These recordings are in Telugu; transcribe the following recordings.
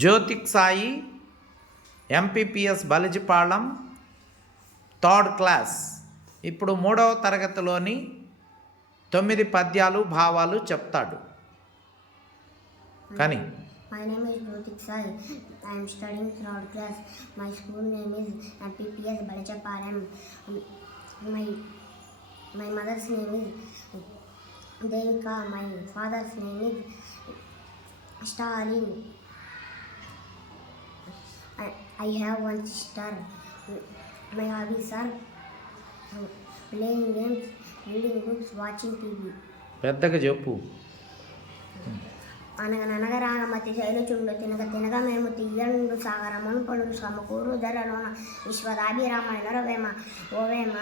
జ్యోతిక్ సాయి ఎంపీపీఎస్ బలిజిపాళెం థర్డ్ క్లాస్. ఇప్పుడు 3వ తరగతిలోని 9 పద్యాలు భావాలు చెప్తాడు. కానీ My name is Jyotik Sai. I am studying third class. My school name is MPPS Balichapalam. My mother's name is Devika. My father's name is Stalin. I have one sister. My hobbies are playing games, reading books, watching TV. పెద్దగా చెప్పు. అనగననగ రాగమతి శైలచుండు తినగ తినగ మేము తీయండు సాగరమును పడు సమకూరు ధరలోన విశ్వదాభిరామాయణ రవేమ ఓవేమ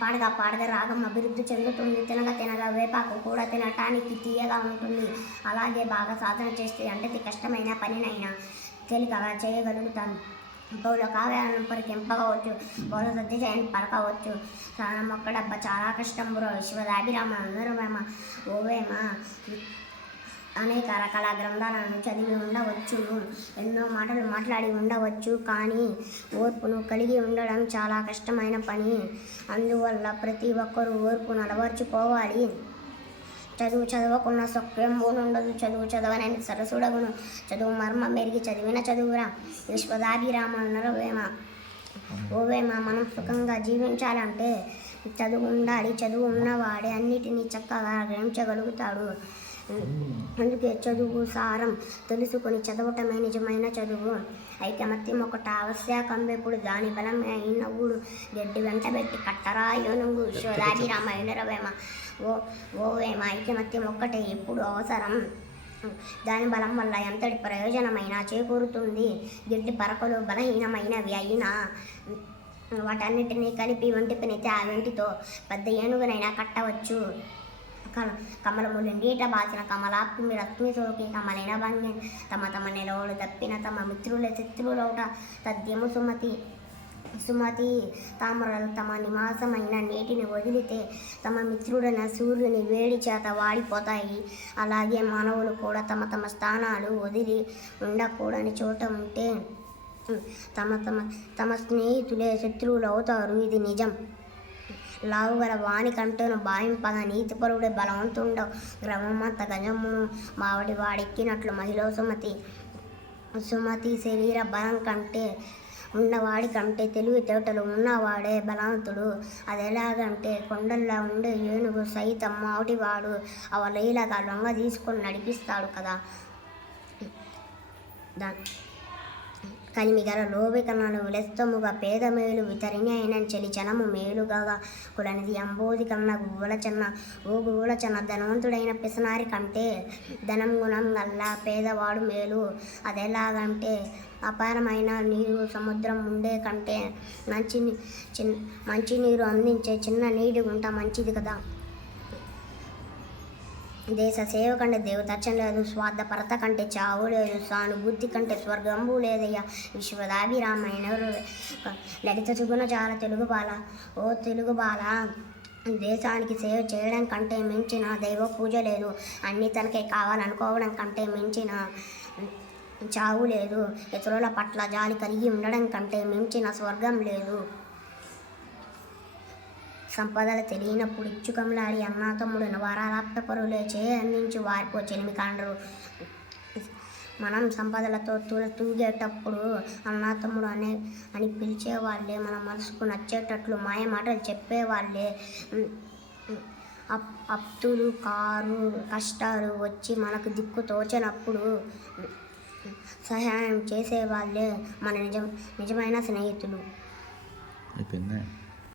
పాడగా పాడగా రాగం అభివృద్ధి చెందుతుంది. తినగ తినగ వేపాకు కూడా తినటానికి తీయగా ఉంటుంది. అలాగే బాగా సాధన చేస్తే అంటే కష్టమైన పనినైనా తేలికగా చేయగలుగుతాను. పౌల కావ్యాలను పరికింపవచ్చు, పౌల సత్య చేయని పలకవచ్చు. స్నానం ఒక్క డబ్బ చాలా కష్టం బ్రో. విశ్వదాభిరామాయణ రవేమ ఓవేమ అనేక రకాల గ్రంథాలను చదివి ఉండవచ్చును, ఎన్నో మాటలు మాట్లాడి ఉండవచ్చు. కానీ ఓర్పును కలిగి ఉండడం చాలా కష్టమైన పని. అందువల్ల ప్రతి ఒక్కరూ ఓర్పును అలవర్చుకోవాలి. చదువు చదవకున్న సొక్యం ఉండదు, చదువు చదవనని సరసుడగును. చదువు మర్మం మెరిగి చదివిన చదువురా. విశ్వదాభిరామాయణ రవేమ ఓవేమ మనం సుఖంగా జీవించాలంటే చదువు ఉండాలి. చదువు ఉన్నవాడే అన్నిటినీ చక్కగా గ్రహించగలుగుతాడు. అందుకే చదువు సారం తెలుసుకొని చదవటమే నిజమైన చదువు. ఐకమత్యం ఒకటి ఆవశ్యకం ఎప్పుడు దాని బలం అయినప్పుడు గడ్డి వెంట పెట్టి కట్టరా యోనుగు. విశ్వదాభిరామాయణ రవేమ ఓవేమ ఐకమత్యం ఒక్కటే ఎప్పుడు అవసరం. దాని బలం వల్ల ఎంతటి ప్రయోజనమైనా చేకూరుతుంది. గడ్డి పరకలు బలహీనమైనవి అయినా వాటన్నిటినీ కలిపి ఒంటి పనితే ఆ వెంటితో పెద్ద ఏనుగునైనా కట్టవచ్చు. కమలములు నీట బాసిన కమలాప్మి రత్మి సోకి కమలైన భంగి తమ తమ నిలవలు తప్పిన తమ మిత్రుల శత్రులౌట తద్యము సుమతి తామరలు తమ నివాసమైన నీటిని వదిలితే తమ మిత్రుడైన సూర్యుని వేడి చేత వాడిపోతాయి. అలాగే మానవులు కూడా తమ తమ స్థానాలు వదిలి ఉండకూడని చోట ఉంటే తమ స్నేహితులే శత్రువులు అవుతారు. ఇది నిజం. లావుగల వాణి కంటేను భావింపగా నీతిపరుడే బలవంతుండవు. గ్రమమంత గజమును మావడి వాడెక్కినట్లు మహిళ సుమతి శరీర బలం కంటే ఉన్నవాడి కంటే తెలివితేటలు ఉన్నవాడే బలవంతుడు. అది ఎలాగంటే కొండల్లో ఉండే ఏనుగు సైతం మావటివాడు అవలీలగా లొంగ తీసుకొని నడిపిస్తాడు కదా. కలిమిగల లోబికనను విలస్తముగా పేద మేలు వితరిణి అయిన చెలిచనము మేలుగా కులనిది అంబోది కన్న గువ్వల చెన్న ధనవంతుడైన పిసనారి కంటే ధనం గుణం గల్ల పేదవాడు మేలు. అదెలాగంటే అపారమైన నీరు సముద్రం ఉండే కంటే మంచి నీరు అందించే చిన్న నీటి గుంట మంచిది కదా. దేశ సేవ కంటే దేవతర్చన లేదు, స్వార్థపరత కంటే చావు లేదు, సానుభూతి కంటే స్వర్గంబు లేదయ్యా. విశ్వదాభిరామాయణ లలిత సుగుణ చాలా తెలుగు బాల ఓ తెలుగు బాల. దేశానికి సేవ చేయడం కంటే మించిన దైవ పూజ లేదు. అన్నీ తనకే కావాలనుకోవడం కంటే మించిన చావు లేదు. ఇతరుల పట్ల జాలి కలిగి ఉండడం కంటే మించిన స్వర్గం లేదు. సంపదలు తెలియనప్పుడు ఇచ్చుకంలాడి అన్నాతమ్ముడిని వారాలాప్త పరులే అందించి వారిపో చెలిమి కాండరు. మనం సంపదలతో తూగేటప్పుడు అన్నాతమ్ముడు అని పిలిచేవాళ్ళే, మన మనసుకు నచ్చేటట్లు మాయ మాటలు చెప్పేవాళ్ళే. అప్తులు కారు కష్టాలు వచ్చి మనకు దిక్కు తోచినప్పుడు సహాయం చేసేవాళ్ళే మన నిజమైన స్నేహితులు.